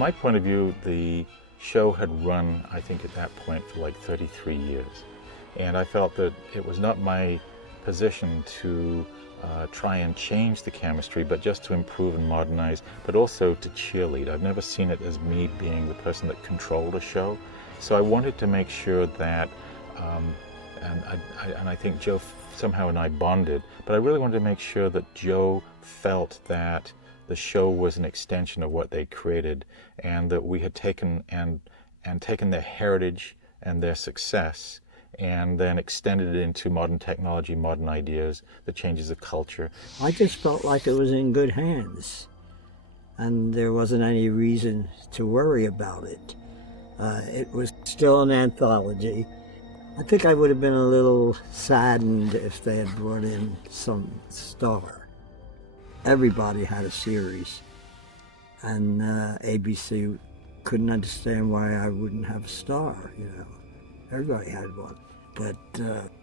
my point of view, the show had run, I think at that point, for like 33 years. And I felt that it was not my position to try and change the chemistry, but just to improve and modernize, but also to cheerlead. I've never seen it as me being the person that controlled a show. So I wanted to make sure that, and I think Joe somehow and I bonded, but I really wanted to make sure that Joe felt that the show was an extension of what they created, and that we had taken taken their heritage and their success and then extended it into modern technology, modern ideas, the changes of culture. I just felt like it was in good hands, and there wasn't any reason to worry about it. It was still an anthology. I think I would have been a little saddened if they had brought in some star. Everybody had a series, and ABC couldn't understand why I wouldn't have a star, you know. Everybody had one. But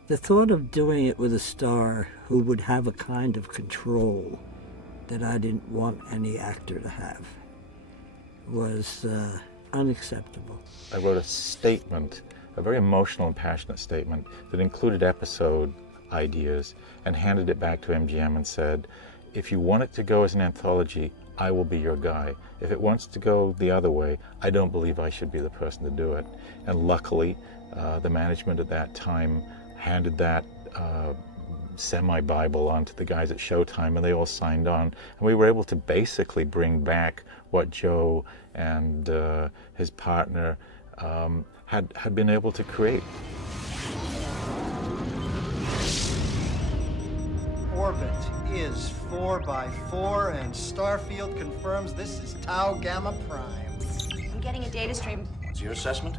the thought of doing it with a star who would have a kind of control that I didn't want any actor to have was unacceptable. I wrote a statement, a very emotional and passionate statement that included episode ideas, and handed it back to MGM and said, if you want it to go as an anthology, I will be your guy. If it wants to go the other way, I don't believe I should be the person to do it. And luckily, the management at that time handed that semi-Bible onto the guys at Showtime, and they all signed on. And we were able to basically bring back what Joe and his partner had been able to create. Orbit is 4x4, and Starfield confirms this is Tau Gamma Prime. I'm getting a data stream. What's your assessment?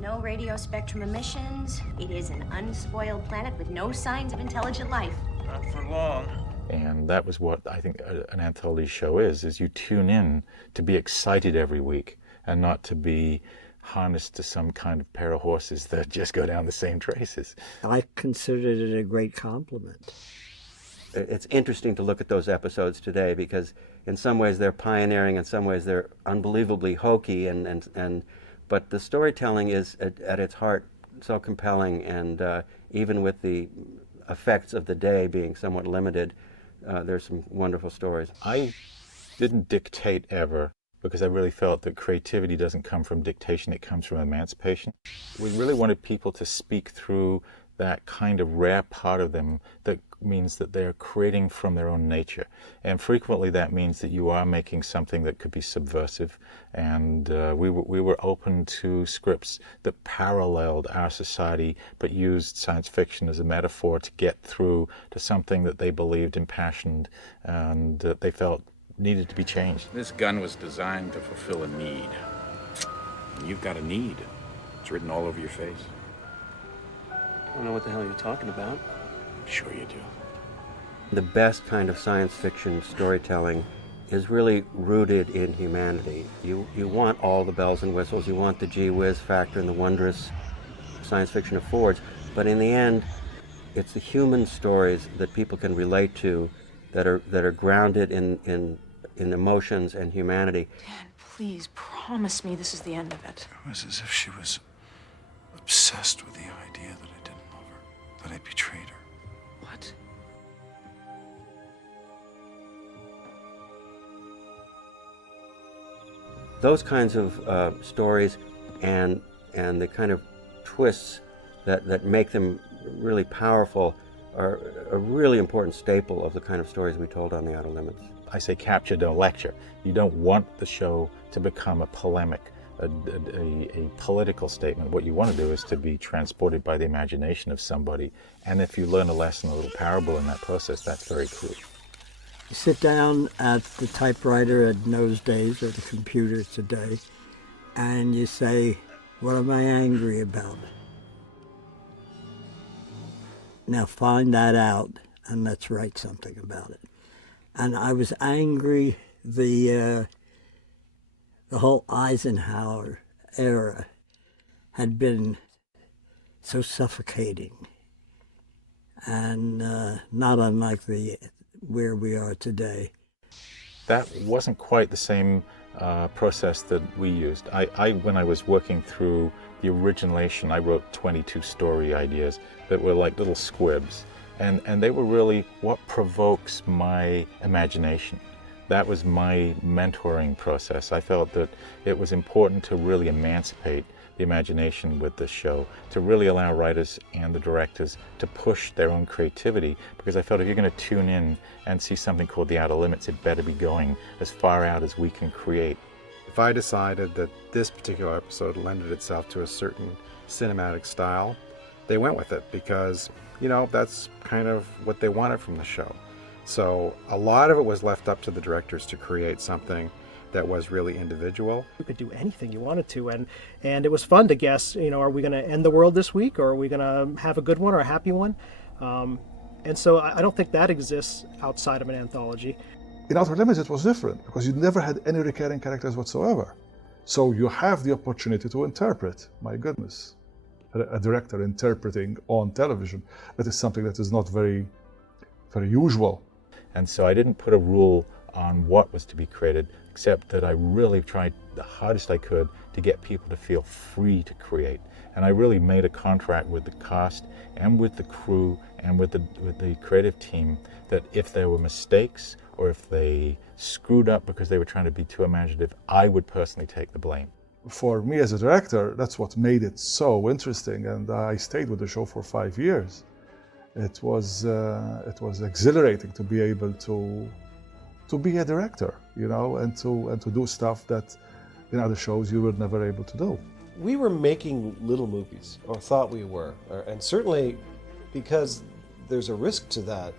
No radio spectrum emissions. It is an unspoiled planet with no signs of intelligent life. Not for long. And that was what I think an anthology show is you tune in to be excited every week and not to be harnessed to some kind of pair of horses that just go down the same traces. I considered it a great compliment. It's interesting to look at those episodes today because in some ways they're pioneering, in some ways they're unbelievably hokey, but the storytelling is at its heart so compelling, and even with the effects of the day being somewhat limited, there's some wonderful stories. I didn't dictate ever, because I really felt that creativity doesn't come from dictation, it comes from emancipation. We really wanted people to speak through that kind of rare part of them that means that they're creating from their own nature. And frequently that means that you are making something that could be subversive. And we were open to scripts that paralleled our society, but used science fiction as a metaphor to get through to something that they believed impassioned and that they felt needed to be changed. This gun was designed to fulfill a need. And you've got a need. It's written all over your face. I don't know what the hell you're talking about. Sure you do. The best kind of science fiction storytelling is really rooted in humanity. You want all the bells and whistles, you want the gee whiz factor and the wondrous science fiction affords, but in the end, it's the human stories that people can relate to that are grounded in emotions and humanity. Dad, please promise me this is the end of it. It was as if she was obsessed with the idea that I didn't love her, that I betrayed her. What? Those kinds of stories and the kind of twists that make them really powerful are a really important staple of the kind of stories we told on The Outer Limits. I say capture, don't lecture. You don't want the show to become a polemic, a political statement. What you want to do is to be transported by the imagination of somebody. And if you learn a lesson, a little parable in that process, that's very cool. You sit down at the typewriter in those days, or the computer today, and you say, what am I angry about? Now find that out, and let's write something about it. And I was angry the whole Eisenhower era had been so suffocating, and not unlike where we are today. That wasn't quite the same process that we used. When I was working through the origination, I wrote 22 story ideas that were like little squibs. And they were really what provokes my imagination. That was my mentoring process. I felt that it was important to really emancipate the imagination with this show, to really allow writers and the directors to push their own creativity, because I felt if you're going to tune in and see something called The Outer Limits, it better be going as far out as we can create. If I decided that this particular episode lended itself to a certain cinematic style, they went with it because, you know, that's kind of what they wanted from the show. So a lot of it was left up to the directors to create something that was really individual. You could do anything you wanted to, and it was fun to guess, you know, are we going to end the world this week, or are we going to have a good one or a happy one? And so I don't think that exists outside of an anthology. In Outer Limits it was different because you never had any recurring characters whatsoever. So you have the opportunity to interpret. My goodness, a director interpreting on television, that is something that is not very, very usual. And so I didn't put a rule on what was to be created, except that I really tried the hardest I could to get people to feel free to create. And I really made a contract with the cast and with the crew and with the creative team that if there were mistakes or if they screwed up because they were trying to be too imaginative, I would personally take the blame. For me as a director, that's what made it so interesting, and I stayed with the show for 5 years. It was exhilarating to be able to be a director, you know, and to do stuff that in other shows you were never able to do. We were making little movies, or thought we were, and certainly because there's a risk to that,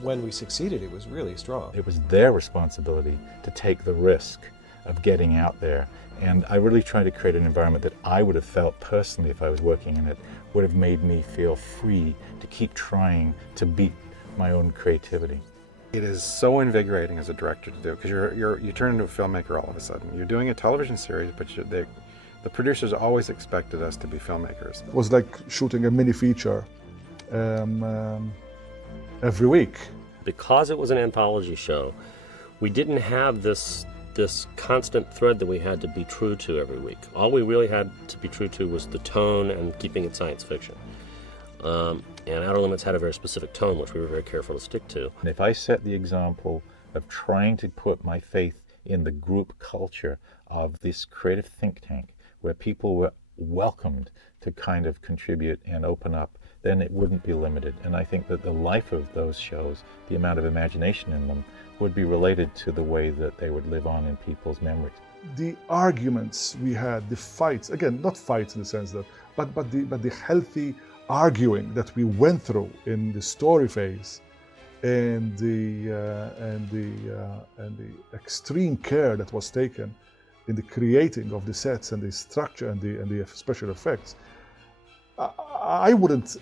when we succeeded, it was really strong. It was their responsibility to take the risk of getting out there. And I really tried to create an environment that I would have felt personally, if I was working in it, would have made me feel free to keep trying to beat my own creativity. It is so invigorating as a director to do, because you turn into a filmmaker all of a sudden. You're doing a television series, but the producers always expected us to be filmmakers. It was like shooting a mini feature every week. Because it was an anthology show, we didn't have this constant thread that we had to be true to every week. All we really had to be true to was the tone and keeping it science fiction. And Outer Limits had a very specific tone, which we were very careful to stick to. And if I set the example of trying to put my faith in the group culture of this creative think tank, where people were welcomed to kind of contribute and open up, then it wouldn't be limited. And I think that the life of those shows, the amount of imagination in them, would be related to the way that they would live on in people's memories. The arguments we had, the fights, again, not fights in the sense that, but the healthy arguing that we went through in the story phase, and the extreme care that was taken in the creating of the sets and the structure and the special effects. I wouldn't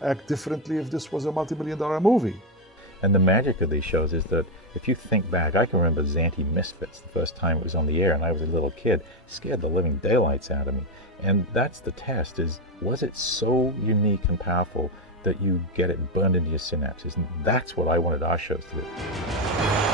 act differently if this was a multi-million-dollar movie. And the magic of these shows is that if you think back, I can remember Zanti Misfits the first time it was on the air, and I was a little kid, it scared the living daylights out of me. And that's the test, was it so unique and powerful that you get it burned into your synapses? And that's what I wanted our shows to do.